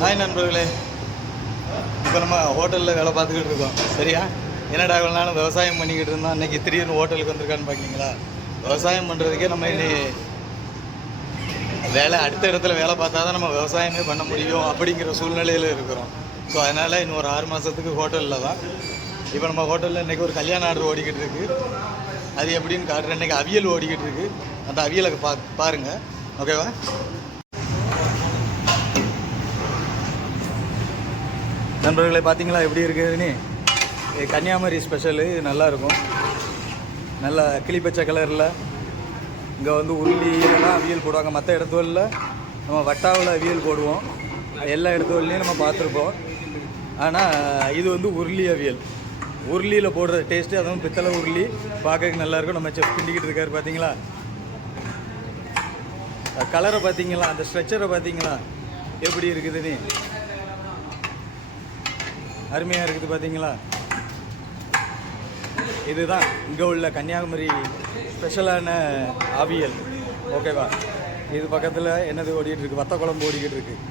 Hi நண்பர்களே, இப்போ நம்ம ஹோட்டலில் வேலை பார்த்துக்கிட்டு இருக்கோம். சரியா? என்னடா இவ்வளோ நாளும் விவசாயம் பண்ணிக்கிட்டு இருந்தோம், இன்றைக்கி திடீர்னு ஹோட்டலுக்கு வந்திருக்கான்னு பார்க்கிங்களா? விவசாயம் பண்ணுறதுக்கே நம்ம இனி அடுத்த இடத்துல வேலை பார்த்தா தான் நம்ம விவசாயமே பண்ண முடியும் அப்படிங்கிற சூழ்நிலையில் இருக்கிறோம். ஸோ அதனால் இன்னும் ஒரு 6 மாதத்துக்கு ஹோட்டலில் தான். இப்போ நம்ம ஹோட்டலில் இன்றைக்கி ஒரு கல்யாண ஆர்டர் ஓடிக்கிட்டு இருக்குது. அது எப்படின்னு காட்டுறேன். இன்றைக்கி அவியல் ஓடிக்கிட்டு இருக்குது. அந்த அவியலை பாருங்கள். ஓகேவா? நண்பர்களை பார்த்தீங்களா எப்படி இருக்குதுன்னு? கன்னியாகுமரி ஸ்பெஷலு நல்லாயிருக்கும். நல்லா கிளிப்பச்சை கலரில். இங்கே வந்து உருளியெல்லாம் அவியல் போடுவாங்க. மற்ற இடத்துல நம்ம வட்டாவில் அவியல் போடுவோம். எல்லா இடத்துலையும் நம்ம பார்த்துருப்போம். ஆனால் இது வந்து உருளி அவியல். உருளியில் போடுற டேஸ்ட்டு, அதுவும் பித்தளை உருளி பார்க்கறதுக்கு நல்லாயிருக்கும். நம்ம செஃப் கிண்டிக்கிட்டு இருக்காரு பார்த்தீங்களா? கலரை பார்த்தீங்களா? அந்த ஸ்ட்ரெச்சரை பார்த்தீங்களா எப்படி இருக்குதுன்னு? அருமையாக இருக்குது பார்த்தீங்களா? இதுதான் இங்கே உள்ள கன்னியாகுமரி ஸ்பெஷலான அவியல். ஓகேவா? இது பக்கத்தில் என்னது ஓடிக்கிட்டு இருக்குது? வத்த குழம்பு ஓடிக்கிட்டு இருக்குது.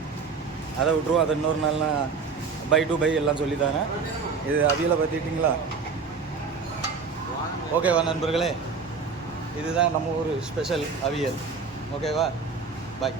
அதை விட்ருவோம். அதை இன்னொரு நாள்னா பை டு பை எல்லாம் சொல்லித்தாரேன். இது அவியலை பார்த்துக்கிட்டிங்களா? ஓகேவா நண்பர்களே? இதுதான் நம்ம ஒரு ஸ்பெஷல் அவியல். ஓகேவா? பாய்.